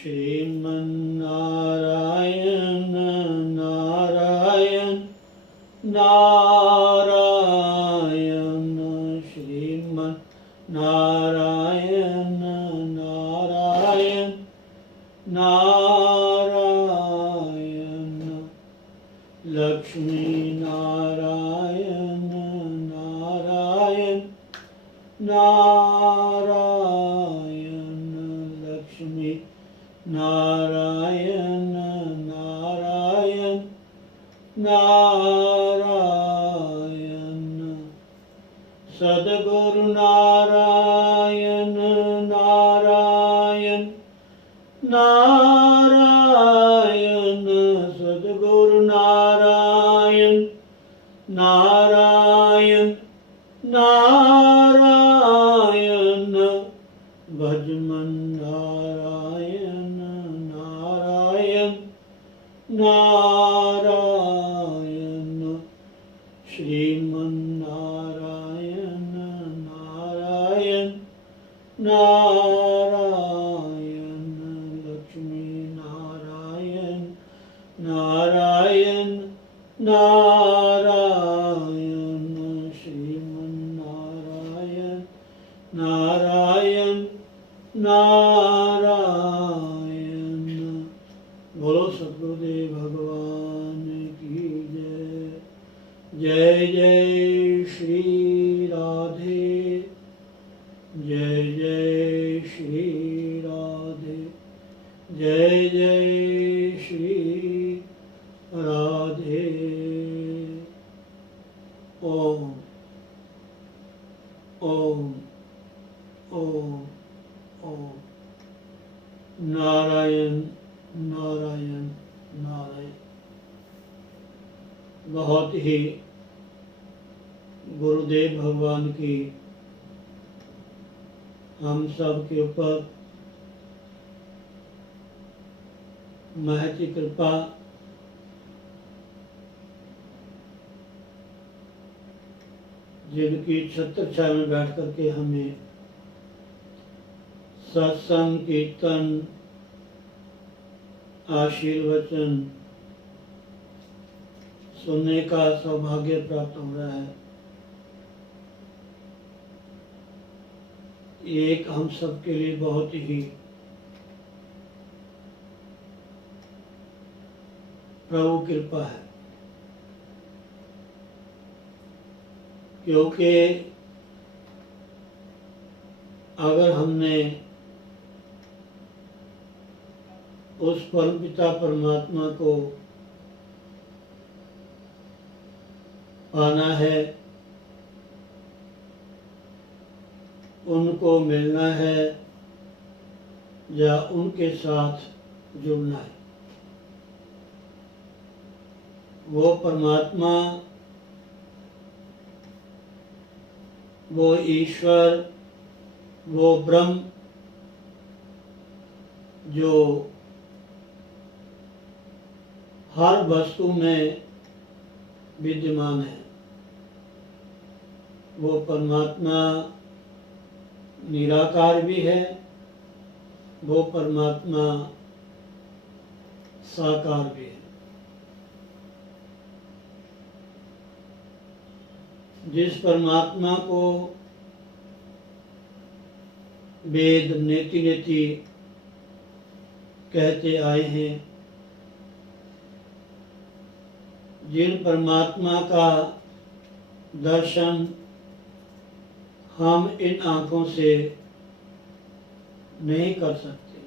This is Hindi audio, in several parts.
श्रीमन्नारायण नारायण नारायण श्रीमन्नारायण नारायण नारायण लक्ष्मी नारायण नारायण नारायण लक्ष्मी नारायण नारायण नारायण सद्गुरु नारायण नारायण नारायण सद्गुरु नारायण नारायण नारायण भजमन नारायण नारायण नारायण श्रीमन्नारायण नारायण नारायण लक्ष्मी नारायण नारायण नारायण श्रीमन्नारायण नारायण नारायण। बोलो सद्गुरुदेव भगवान की जय। जय जय श्री राधे, जय जय श्री राधे, जय जय श्री राधे। ओम ओम ओम ओम। नारायण नारायण नारायण। बहुत ही गुरुदेव भगवान की हम सब के ऊपर महती कृपा, जिनकी छत्र छाया में बैठ करके हमें सत्संग कीर्तन आशीर्वचन सुनने का सौभाग्य प्राप्त हो रहा है। ये एक हम सब के लिए बहुत ही प्रभु कृपा है, क्योंकि अगर हमने उस परमपिता परमात्मा को पाना है, उनको मिलना है या उनके साथ जुड़ना है, वो परमात्मा, वो ईश्वर, वो ब्रह्म जो हर वस्तु में विद्यमान है, वो परमात्मा निराकार भी है, वो परमात्मा साकार भी है। जिस परमात्मा को वेद नेति नेति कहते आए हैं, जिन परमात्मा का दर्शन हम इन आँखों से नहीं कर सकते,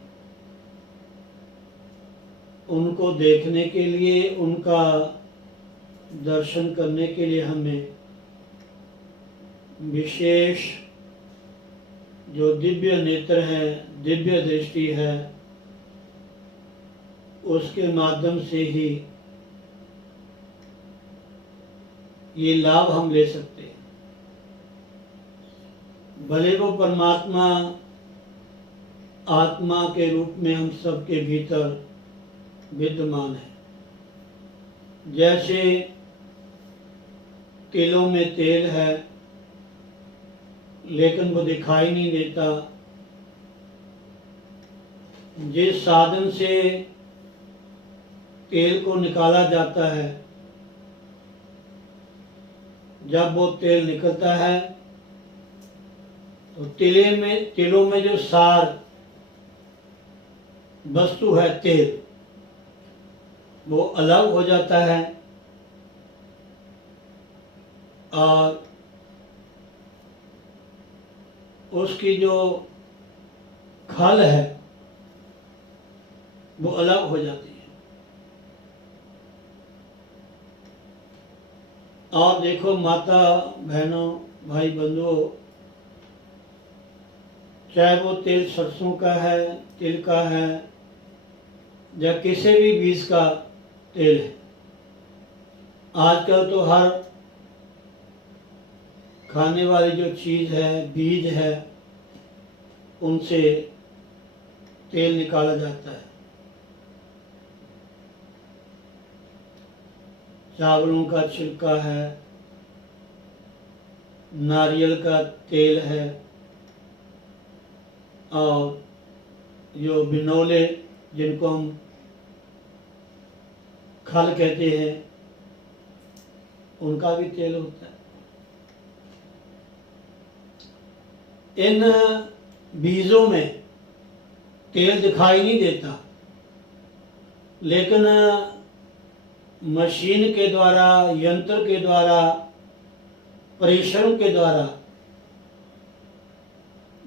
उनको देखने के लिए, उनका दर्शन करने के लिए हमें विशेष जो दिव्य नेत्र है, दिव्य दृष्टि है, उसके माध्यम से ही ये लाभ हम ले सकते हैं। भले वो परमात्मा आत्मा के रूप में हम सबके भीतर विद्यमान है। जैसे तिलों में तेल है लेकिन वो दिखाई नहीं देता, जिस साधन से तेल को निकाला जाता है, जब वो तेल निकलता है तो तिलों में जो सार वस्तु है तेल, वो अलग हो जाता है और उसकी जो खल है वो अलग हो जाती है। और देखो माता बहनों भाई बंधुओं, चाहे वो तेल सरसों का है, तिल का है या किसी भी बीज का तेल है, आजकल तो हर खाने वाली जो चीज़ है, बीज है, उनसे तेल निकाला जाता है। चावलों का छिलका है, नारियल का तेल है, और जो बिनौले जिनको हम खल कहते हैं, उनका भी तेल होता है। इन बीजों में तेल दिखाई नहीं देता, लेकिन मशीन के द्वारा, यंत्र के द्वारा, परिश्रम के द्वारा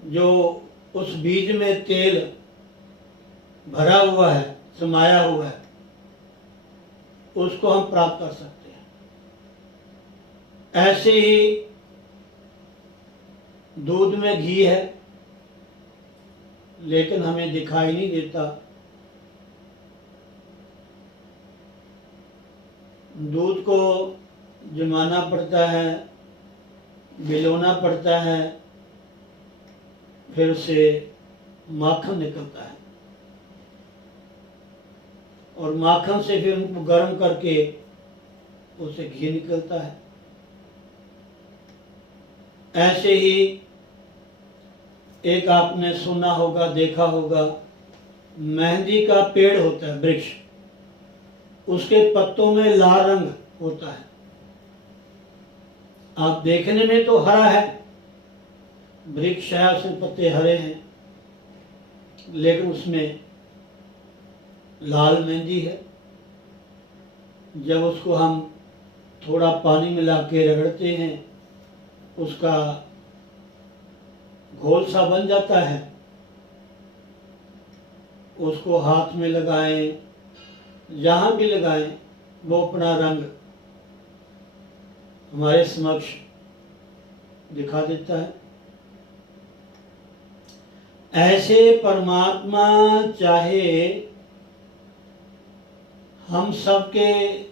जो उस बीज में तेल भरा हुआ है, समाया हुआ है, उसको हम प्राप्त कर सकते हैं। ऐसे ही दूध में घी है, लेकिन हमें दिखाई नहीं देता। दूध को जमाना पड़ता है, मिलाना पड़ता है, फिर से माखन निकलता है और माखन से फिर उनको गर्म करके उससे घी निकलता है। ऐसे ही एक आपने सुना होगा, देखा होगा, मेहंदी का पेड़ होता है, वृक्ष, उसके पत्तों में लाल रंग होता है। आप देखने में तो हरा है, वृक्ष है, उसमें पत्ते हरे हैं, लेकिन उसमें लाल मेहंदी है। जब उसको हम थोड़ा पानी मिला के रगड़ते हैं, उसका घोल सा बन जाता है। उसको हाथ में लगाएं, जहाँ भी लगाएं, वो अपना रंग हमारे समक्ष दिखा देता है। ऐसे परमात्मा चाहे हम सबके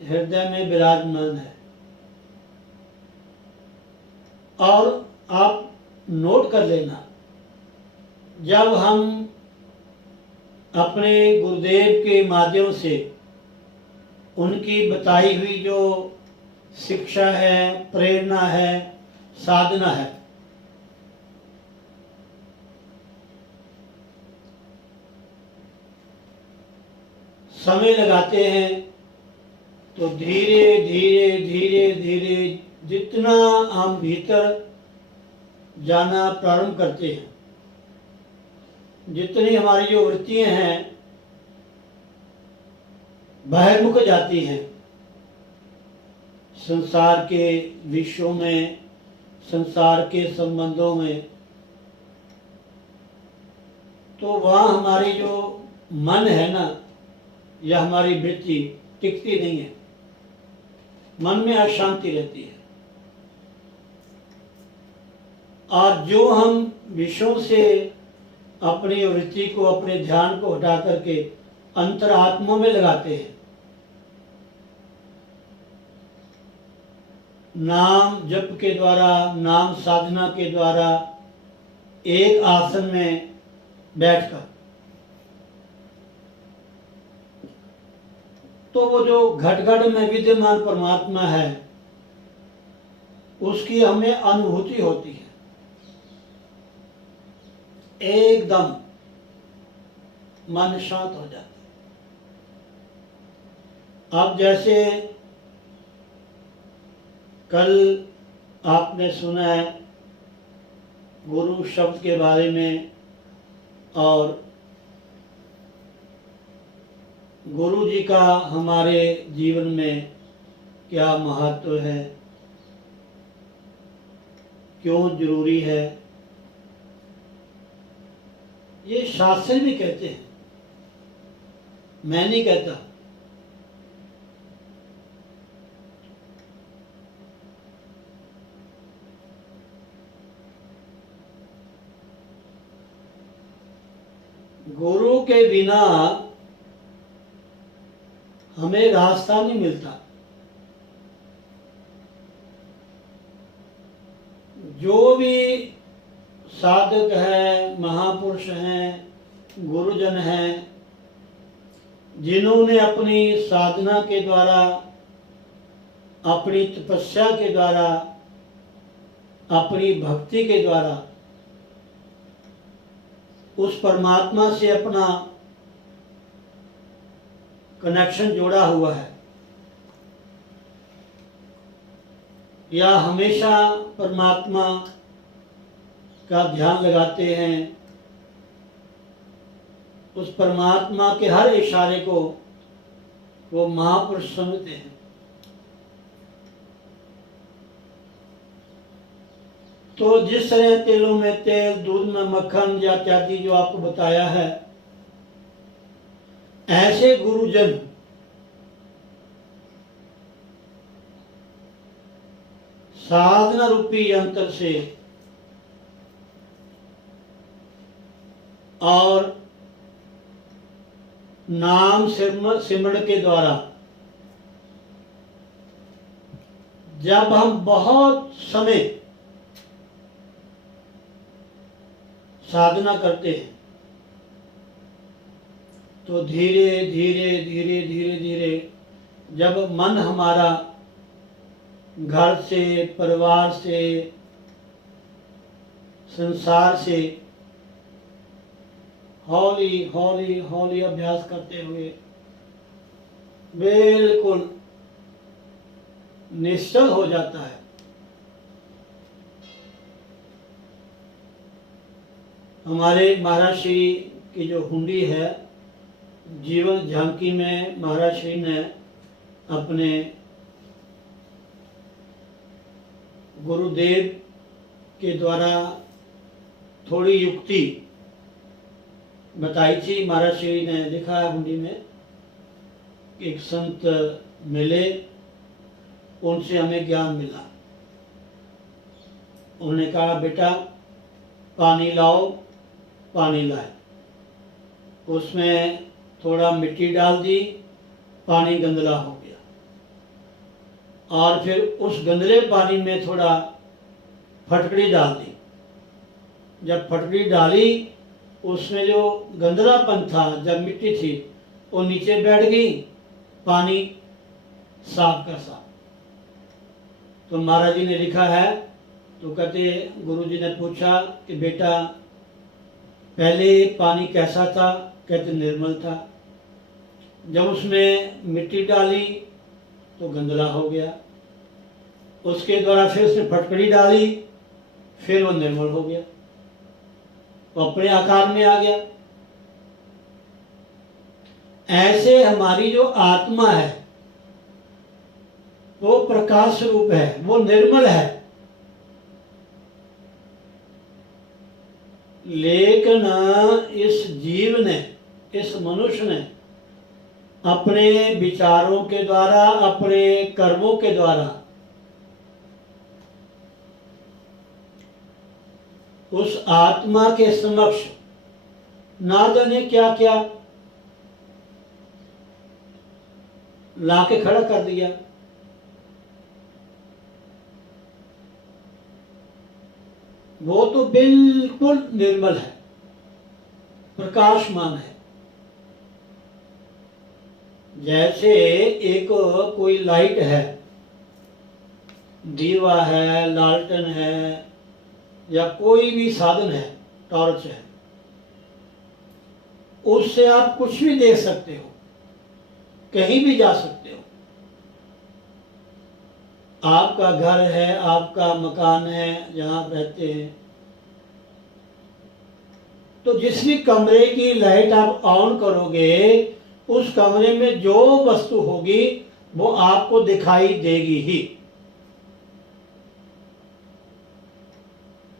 हृदय में विराजमान है। और आप नोट कर लेना, जब हम अपने गुरुदेव के माध्यम से उनकी बताई हुई जो शिक्षा है, प्रेरणा है, साधना है, समय लगाते हैं, तो धीरे धीरे धीरे धीरे जितना हम भीतर जाना प्रारंभ करते हैं, जितनी हमारी जो वृत्तियां हैं बहिर्मुख जाती हैं, संसार के विषयों में, संसार के संबंधों में, तो वहाँ हमारी जो मन है ना, या हमारी वृत्ति टिकती नहीं है, मन में अशांति रहती है। और जो हम विषयों से अपनी वृत्ति को, अपने ध्यान को हटा करके अंतरात्मा में लगाते हैं, नाम जप के द्वारा, नाम साधना के द्वारा, एक आसन में बैठकर, तो वो जो घट घट में विद्यमान परमात्मा है, उसकी हमें अनुभूति होती है एकदम। मन शांत हो जाता है। अब जैसे कल आपने सुना है गुरु शब्द के बारे में, और गुरु जी का हमारे जीवन में क्या महत्व है, क्यों जरूरी है, ये शास्त्र भी कहते हैं, मैं नहीं कहता। गुरु के बिना हमें रास्ता नहीं मिलता। जो भी साधक है, महापुरुष हैं, गुरुजन हैं, जिन्होंने अपनी साधना के द्वारा, अपनी तपस्या के द्वारा, अपनी भक्ति के द्वारा उस परमात्मा से अपना कनेक्शन जोड़ा हुआ है, या हमेशा परमात्मा का ध्यान लगाते हैं, उस परमात्मा के हर इशारे को वो महापुरुष समझते हैं। तो जिस तरह तेलों में तेल, दूध में मक्खन या इत्यादि जो आपको बताया है, ऐसे गुरुजन साधना रूपी यंत्र से और नाम सिमरण के द्वारा जब हम बहुत समय साधना करते हैं तो धीरे धीरे धीरे धीरे धीरे जब मन हमारा घर से, परिवार से, संसार से हौली हौली हौली अभ्यास करते हुए बिल्कुल निश्चल हो जाता है, हमारे महाराज श्री की जो हुंडी है, जीवन झांकी में महाराज श्री ने अपने गुरुदेव के द्वारा थोड़ी युक्ति बताई थी। महाराज श्री ने लिखा है हुंडी में, एक संत मिले, उनसे हमें ज्ञान मिला। उन्होंने कहा बेटा पानी लाओ, पानी लाए, उसमें थोड़ा मिट्टी डाल दी, पानी गंदला हो गया, और फिर उस गंदले पानी में थोड़ा फटकड़ी डाल दी। जब फटकड़ी डाली, उसमें जो गंदलापन था, जब मिट्टी थी वो नीचे बैठ गई, पानी साफ का साफ। तो महाराज जी ने लिखा है, तो कहते गुरु जी ने पूछा कि बेटा पहले पानी कैसा था? कहते निर्मल था। जब उसमें मिट्टी डाली तो गंदला हो गया, उसके द्वारा फिर उसने फटकड़ी डाली, फिर वो निर्मल हो गया, वो अपने आकार में आ गया। ऐसे हमारी जो आत्मा है वो प्रकाश रूप है, वो निर्मल है, लेकिन इस जीव ने, इस मनुष्य ने अपने विचारों के द्वारा, अपने कर्मों के द्वारा उस आत्मा के समक्ष ना जाने क्या क्या लाके खड़ा कर दिया। वो तो बिल्कुल निर्मल है, प्रकाशमान है। जैसे एक कोई लाइट है, दीवा है, लालटेन है, या कोई भी साधन है, टॉर्च है, उससे आप कुछ भी देख सकते हो, कहीं भी जा सकते हो। आपका घर है, आपका मकान है जहां आप रहते हैं, तो जिस भी कमरे की लाइट आप ऑन करोगे उस कमरे में जो वस्तु होगी वो आपको दिखाई देगी ही।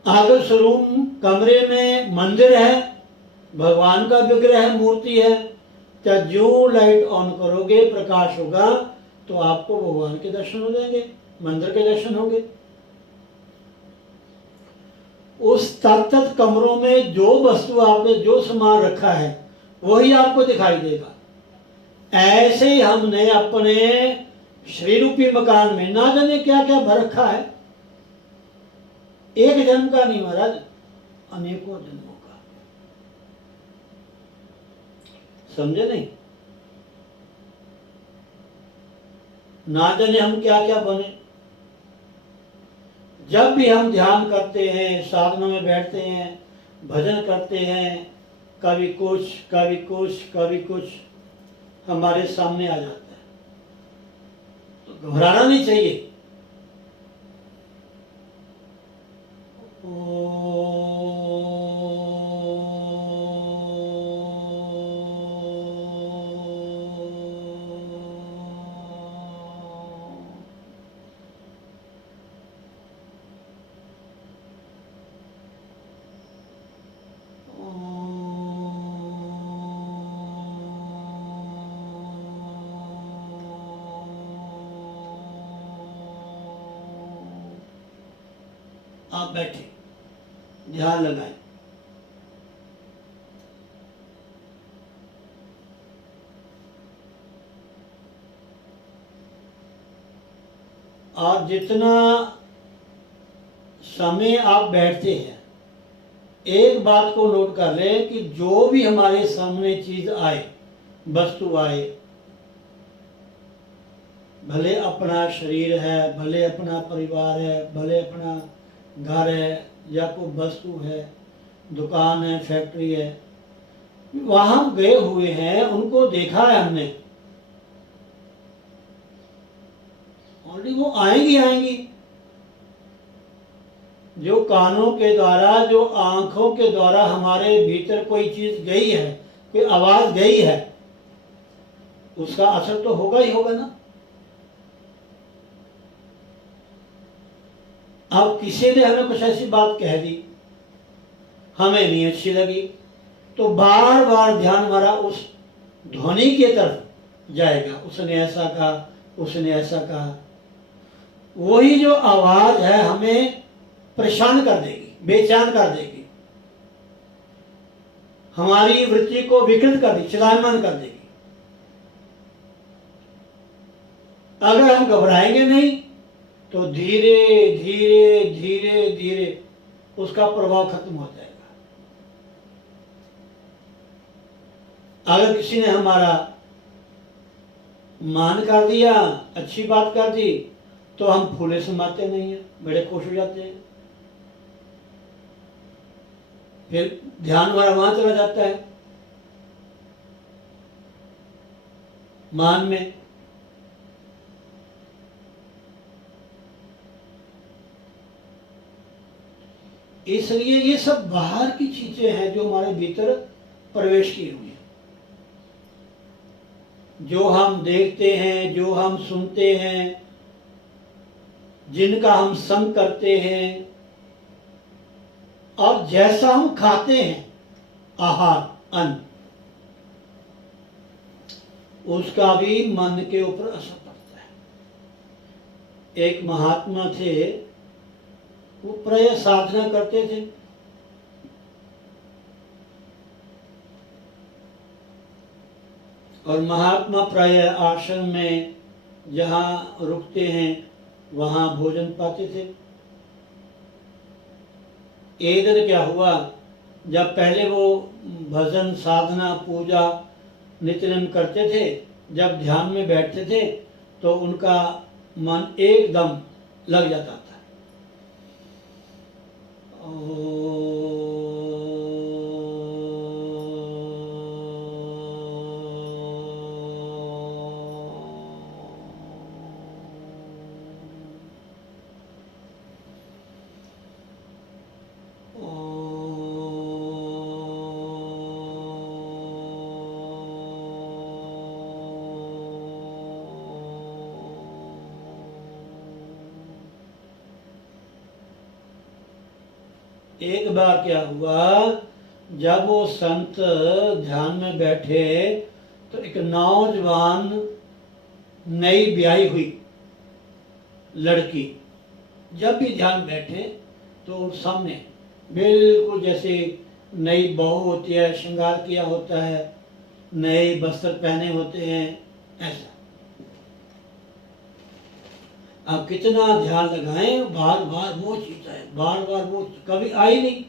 अगर उस रूम कमरे में मंदिर है, भगवान का विग्रह है, मूर्ति है, तो जो लाइट ऑन करोगे प्रकाश होगा तो आपको भगवान के दर्शन हो जाएंगे, मंदिर के दर्शन होंगे। उस तत्त कमरों में जो वस्तु आपने जो सामान रखा है वही आपको दिखाई देगा। ऐसे ही हमने अपने श्री रूपी मकान में ना जाने क्या क्या भर रखा है। एक जन्म का नहीं महाराज, अनेकों जन्मों का। समझे नहीं? ना जाने हम क्या क्या बने। जब भी हम ध्यान करते हैं, साधनों में बैठते हैं, भजन करते हैं, कभी कुछ कभी कुछ कभी कुछ हमारे सामने आ जाता है। तो घबराना नहीं चाहिए। आप बैठे, ध्यान लगाएं। और जितना समय आप बैठते हैं, एक बात को नोट कर लें कि जो भी हमारे सामने चीज आए, वस्तु आए, भले अपना शरीर है, भले अपना परिवार है, भले अपना घर है, या कोई वस्तु है, दुकान है, फैक्ट्री है, वहां गए हुए हैं, उनको देखा है हमने, ऑलरेडी वो आएंगी आएंगी। जो कानों के द्वारा, जो आंखों के द्वारा हमारे भीतर कोई चीज गई है, कोई आवाज गई है, उसका असर तो होगा ही होगा ना। अब किसी ने हमें कुछ ऐसी बात कह दी, हमें नहीं अच्छी लगी, तो बार बार ध्यान हमारा उस ध्वनि की तरफ जाएगा। उसने ऐसा कहा, उसने ऐसा कहा। वही जो आवाज है हमें परेशान कर देगी, बेचैन कर देगी, हमारी वृत्ति को विकृत कर देगी, चलायमान कर देगी। अगर हम घबराएंगे नहीं तो धीरे धीरे धीरे धीरे उसका प्रभाव खत्म हो जाएगा। अगर किसी ने हमारा मान कर दिया, अच्छी बात कर दी, तो हम फूले समाते नहीं हैं, बड़े खुश हो जाते हैं। फिर ध्यान हमारा वहां चला जाता है, मान में। इसलिए ये सब बाहर की चीजें हैं जो हमारे भीतर प्रवेश की हुई है। जो हम देखते हैं, जो हम सुनते हैं, जिनका हम संग करते हैं, और जैसा हम खाते हैं आहार, अन्न, उसका भी मन के ऊपर असर पड़ता है। एक महात्मा थे, वो प्राय साधना करते थे। और महात्मा प्राय आश्रम में जहां रुकते हैं वहां भोजन पाते थे। एक दिन क्या हुआ, जब पहले वो भजन, साधना, पूजा, नित्यनेम करते थे, जब ध्यान में बैठते थे तो उनका मन एकदम लग जाता था। एक बार क्या हुआ, जब वो संत ध्यान में बैठे तो एक नौजवान नई ब्याही हुई लड़की जब भी ध्यान बैठे तो सामने बिल्कुल जैसे नई बहू होती है, श्रृंगार किया होता है, नए वस्त्र पहने होते हैं, ऐसा। आप कितना ध्यान लगाएं, बार बार वो चीज है, बार बार वो कभी आई नहीं।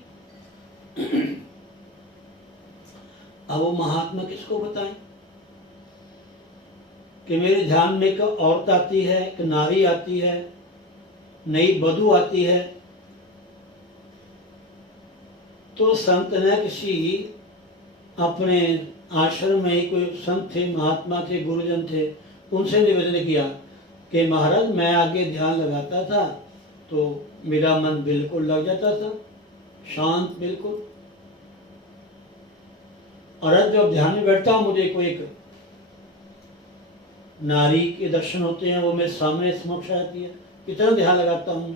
अब वो महात्मा किसको बताएं कि मेरे ध्यान में एक औरत आती है, एक नारी आती है, नई वधू आती है। तो संत ने किसी अपने आश्रम में ही कोई संत थे, महात्मा थे, गुरुजन थे, उनसे निवेदन किया कि महाराज मैं आगे ध्यान लगाता था तो मेरा मन बिल्कुल लग जाता था, शांत बिल्कुल, और अब जब ध्यान में बैठता हूं मुझे कोई एक नारी के दर्शन होते हैं, वो मेरे सामने समक्ष आती है, कितना ध्यान लगाता हूं।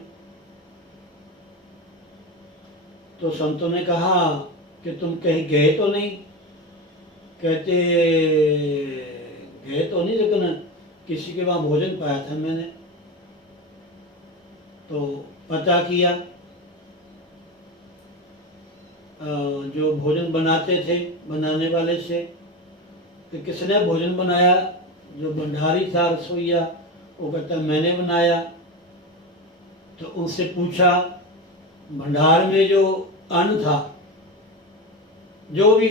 तो संतों ने कहा कि तुम कहीं गए तो नहीं? कहते गए तो नहीं, लेकिन किसी के वहां भोजन पाया था मैंने, तो पता किया, जो भोजन बनाते थे बनाने वाले से कि किसने भोजन बनाया, जो भंडारी था रसोईया, वो कहता मैंने बनाया। तो उनसे पूछा भंडार में जो अन्न था, जो भी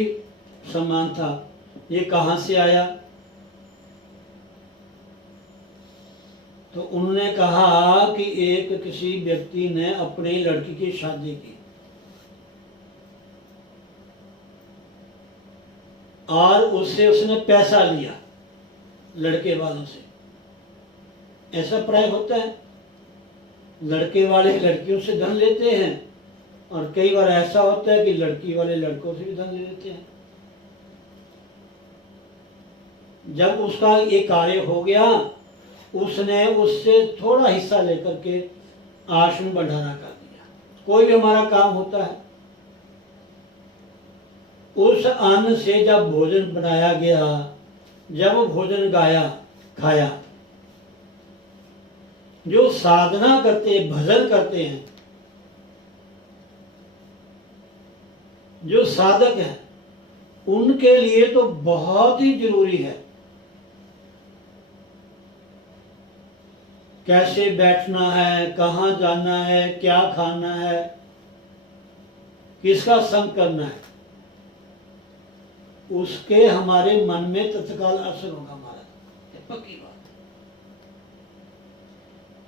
सामान था, ये कहाँ से आया? तो उन्होंने कहा कि एक किसी व्यक्ति ने अपनी लड़की की शादी की और उससे उसने पैसा लिया लड़के वालों से। ऐसा प्राय होता है, लड़के वाले लड़कियों से धन लेते हैं, और कई बार ऐसा होता है कि लड़की वाले लड़कों से भी धन ले लेते हैं। जब उसका ये कार्य हो गया, उसने उससे थोड़ा हिस्सा लेकर के आश्रम भंडारा कर दिया। कोई भी हमारा काम होता है, उस अन्न से जब भोजन बनाया गया, जब भोजन गाया खाया, जो साधना करते भजन करते हैं, जो साधक हैं, उनके लिए तो बहुत ही जरूरी है कैसे बैठना है, कहाँ जाना है, क्या खाना है, किसका संग करना है, उसके हमारे मन में तत्काल असर होगा हमारा, पक्की बात।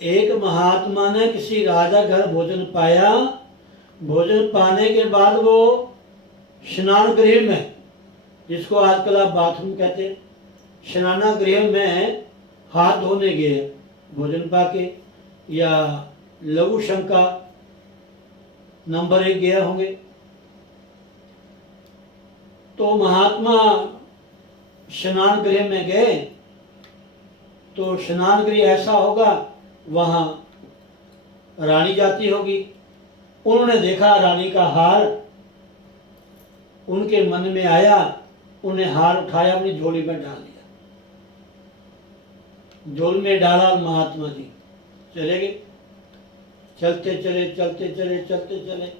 एक महात्मा ने किसी राजा घर भोजन पाया, भोजन पाने के बाद वो स्नान गृह में, जिसको आजकल आप बाथरूम कहते हैं, स्नान गृह में हाथ धोने गए भोजन पाके, या लघु शंका नंबर 1 गया होंगे। तो महात्मा स्नान गृह में गए, तो स्नान गृह ऐसा होगा, वहां रानी जाती होगी। उन्होंने देखा रानी का हार, उनके मन में आया, उन्हें हार उठाया, अपनी झोली में डाल दिया। झोल में डाला, महात्मा जी चले गए। चलते चले चलते चले चलते चले,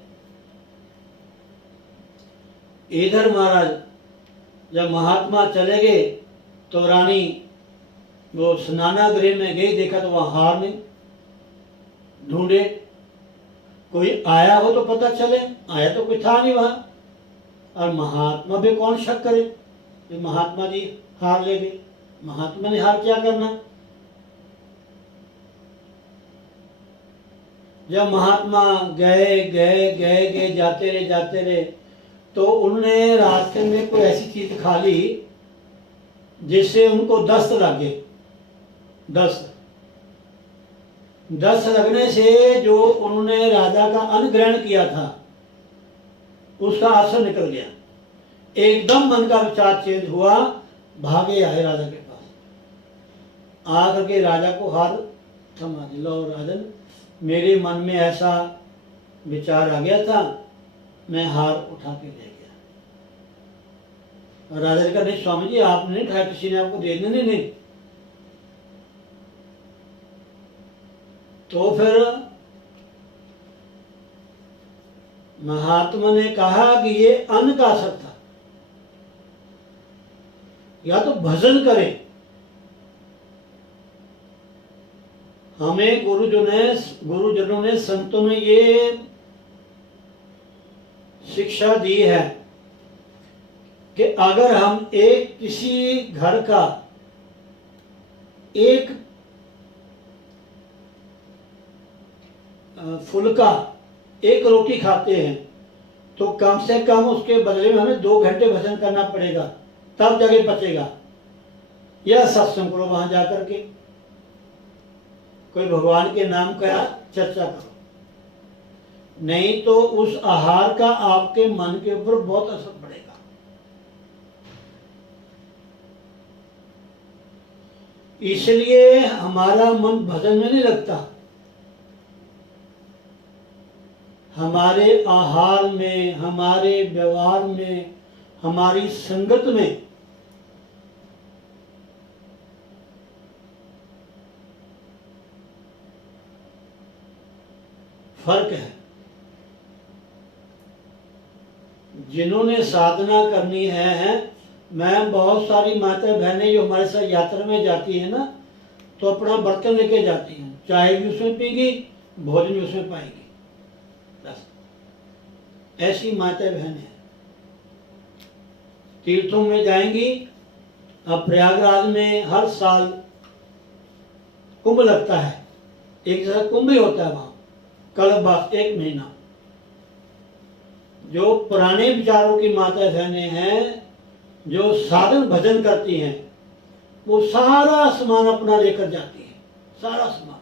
इधर महाराज जब महात्मा चले गए तो रानी वो स्नानागृह में गई, देखा तो वहां हार नहीं, ढूंढे, कोई आया हो तो पता चले, आया तो कोई था नहीं वहां। और महात्मा भी कौन शक करे कि महात्मा जी हार ले गए, महात्मा ने हार क्या करना। जब महात्मा गए गए गए गए जाते रहे, तो उन्होंने रास्ते में कोई ऐसी चीज खा ली जिससे उनको दस्त लगे। दस्त लगने से जो उन्होंने राजा का अन्न ग्रहण किया था, उसका असर निकल गया। एकदम मन का विचार चेंज हुआ, भागे आए राजा के पास, आकर के राजा को हार थमा दी। लो राजन, मेरे मन में ऐसा विचार आ गया था, मैं हार उठा के ले गया। राजा ने कहा नहीं स्वामी जी आपने नहीं उठाया, किसी ने आपको दे दिया? नहीं नहीं। तो फिर महात्मा ने कहा कि ये अन्न का असर था, या तो भजन करें। हमें गुरुजनों ने संतों ने ये शिक्षा दी है कि अगर हम किसी घर का एक फुल्का एक रोटी खाते हैं तो कम से कम उसके बदले में हमें 2 घंटे भजन करना पड़ेगा, तब जाके पचेगा। या सत्संग करो, वहां जाकर के कोई भगवान के नाम का चर्चा करो, नहीं तो उस आहार का आपके मन के ऊपर बहुत असर पड़ेगा। इसलिए हमारा मन भजन में नहीं लगता, हमारे आहार में, हमारे व्यवहार में, हमारी संगत में फर्क है। जिन्होंने साधना करनी है, मैं बहुत सारी माता बहनें जो हमारे साथ यात्रा में जाती है ना, तो अपना बर्तन लेके जाती हैं, चाय भी उसमें पीगी, भोजन भी उसमें पाएगी, बस ऐसी माता बहनें हैं। तीर्थों में जाएंगी। अब प्रयागराज में हर साल कुंभ लगता है, एक जगह कुंभ ही होता है वहां, कल्पवास 1 महीना। जो पुराने विचारों की माता बहनें हैं, जो साधन भजन करती हैं, वो सारा सामान अपना लेकर जाती है, सारा सामान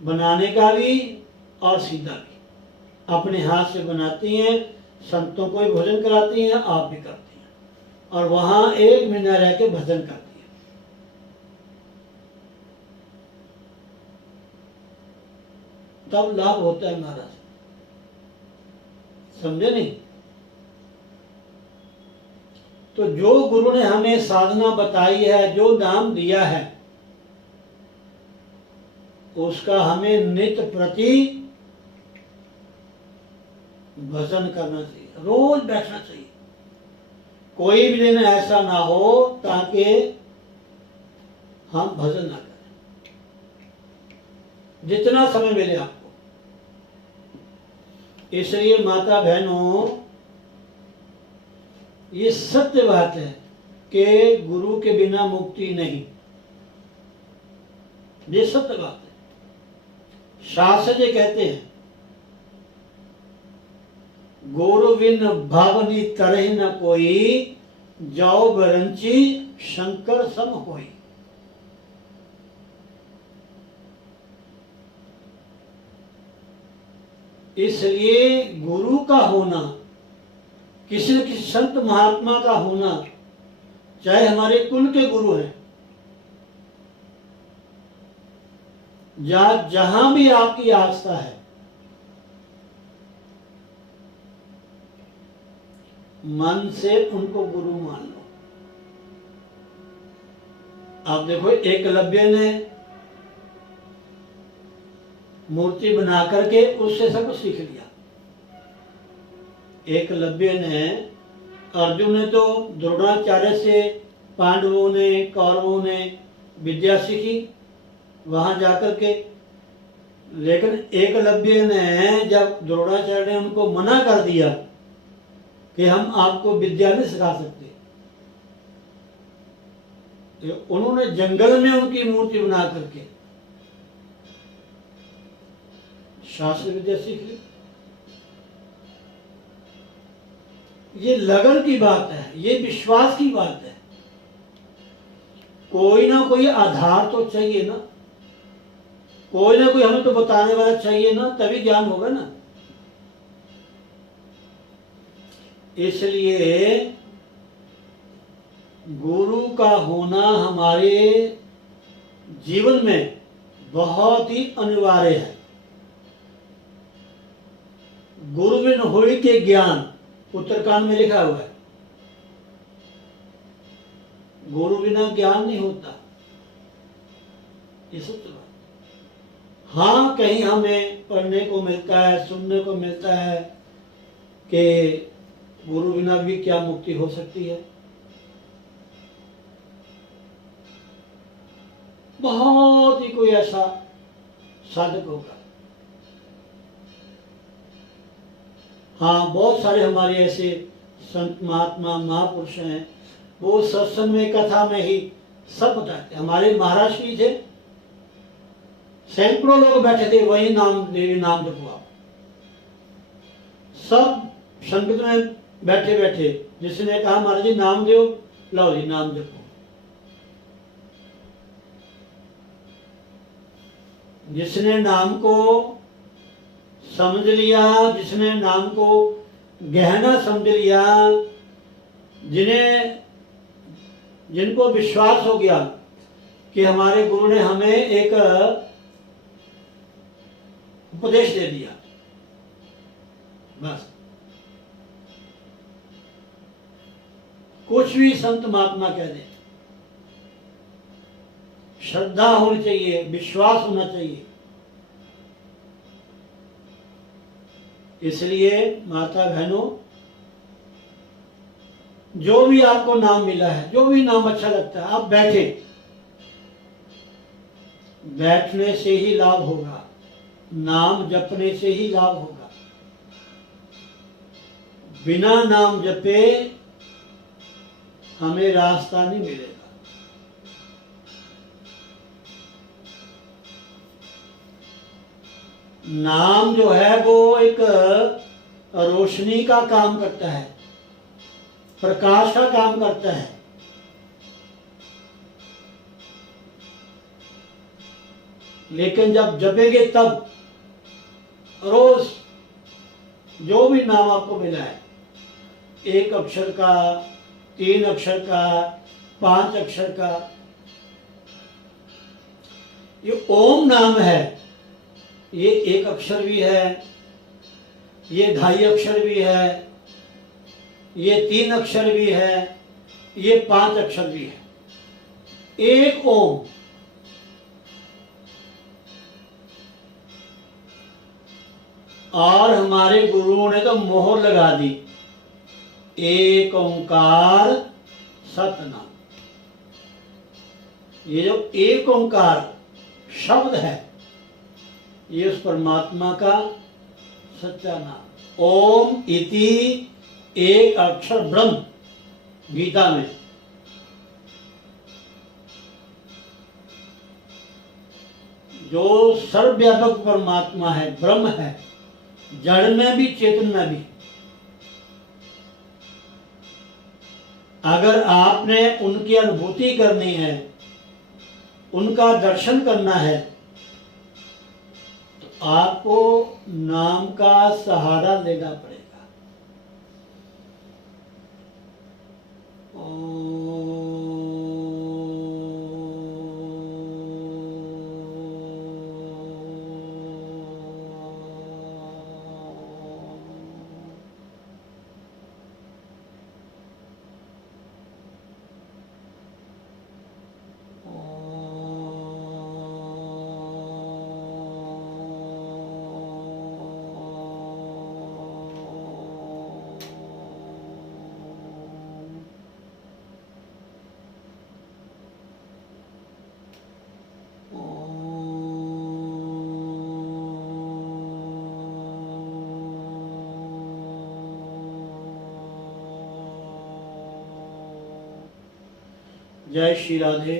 बनाने का भी और सीधा भी अपने हाथ से बनाती हैं, संतों को भी भोजन कराती हैं, आप भी करती हैं, और वहां 1 महीना रह के भजन करती हैं। तब लाभ होता है महाराज, समझे नहीं? तो जो गुरु ने हमें साधना बताई है, जो नाम दिया है, उसका हमें नित्य प्रति भजन करना चाहिए, रोज बैठना चाहिए। कोई भी दिन ऐसा ना हो ताकि हम भजन ना करें, जितना समय मिले आपको। इसलिए माता बहनों, ये सत्य बात है कि गुरु के बिना मुक्ति नहीं, ये सत्य बात है। शास्त्र जी कहते हैं, गुरु बिन भावनी तरह न कोई, जाओ बरंची शंकर सम होई। इसलिए गुरु का होना, किसी न किसी संत महात्मा का होना, चाहे हमारे कुल के गुरु हैं, जहां भी आपकी आस्था है, मन से उनको गुरु मान लो। आप देखो, एकलव्य ने मूर्ति बना करके उससे सब कुछ सीख लिया। एकलव्य ने, अर्जुन ने तो द्रोणाचार्य से, पांडवों ने, कौरवों ने विद्या सीखी वहां जाकर के। लेकिन एकलव्य ने, जब द्रोणाचार्य ने उनको मना कर दिया कि हम आपको विद्या नहीं सिखा सकते, तो उन्होंने जंगल में उनकी मूर्ति बना करके शास्त्र विद्या सीख ली। ये लगन की बात है, ये विश्वास की बात है। कोई ना कोई आधार तो चाहिए ना, कोई ना कोई हमें तो बताने वाला चाहिए ना, तभी ज्ञान होगा ना। इसलिए गुरु का होना हमारे जीवन में बहुत ही अनिवार्य है। गुरु बिन होई के ज्ञान, उत्तरकांड में लिखा हुआ है। गुरु बिना ज्ञान नहीं होता, ये सत्य बात। हाँ, कहीं हमें पढ़ने को मिलता है, सुनने को मिलता है कि गुरु बिना भी क्या मुक्ति हो सकती है। बहुत ही कोई ऐसा साधक होगा। हाँ, बहुत सारे हमारे ऐसे संत महात्मा महापुरुष हैं, वो सत्संग में कथा में ही सब बताते। हमारे महाराज जी थे, सैकड़ों लोग बैठे थे, वही नाम देवी नाम जपवा, सब संगत में बैठे बैठे जिसने कहा महाराज जी नाम दो, लो जी नाम जपो। जिसने नाम को समझ लिया, जिसने नाम को गहना समझ लिया, जिनको विश्वास हो गया कि हमारे गुरु ने हमें एक उपदेश दे दिया, बस कुछ भी संत महात्मा कह दे, श्रद्धा होनी चाहिए, विश्वास होना चाहिए। इसलिए माता बहनों, जो भी आपको नाम मिला है, जो भी नाम अच्छा लगता है, आप बैठे, बैठने से ही लाभ होगा, नाम जपने से ही लाभ होगा। बिना नाम जपे हमें रास्ता नहीं मिलेगा। नाम जो है वो एक रोशनी का काम करता है, प्रकाश का काम करता है। लेकिन जब जपेंगे तब रोज जो भी नाम आपको मिला है, 1 अक्षर का, 3 अक्षर का, 5 अक्षर का, ये ओम नाम है, ये 1 अक्षर भी है, ये 2.5 अक्षर भी है, ये 3 अक्षर भी है, ये 5 अक्षर भी है। एक ओम, और हमारे गुरुओं ने तो मोहर लगा दी, एक ओंकार सतनाम। ये जो एक ओंकार शब्द है, ये उस परमात्मा का सच्चा नाम। ओम इति एक अक्षर ब्रह्म, गीता में। जो सर्वव्यापक परमात्मा है, ब्रह्म है, जड़ में भी चेतन में भी। अगर आपने उनकी अनुभूति करनी है, उनका दर्शन करना है, तो आपको नाम का सहारा लेना पड़ेगा। जय श्री राधे,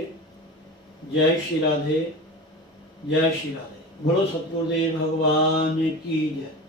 जय श्री राधे, जय श्री राधे। बोलो सतगुरुदेव भगवान की जय।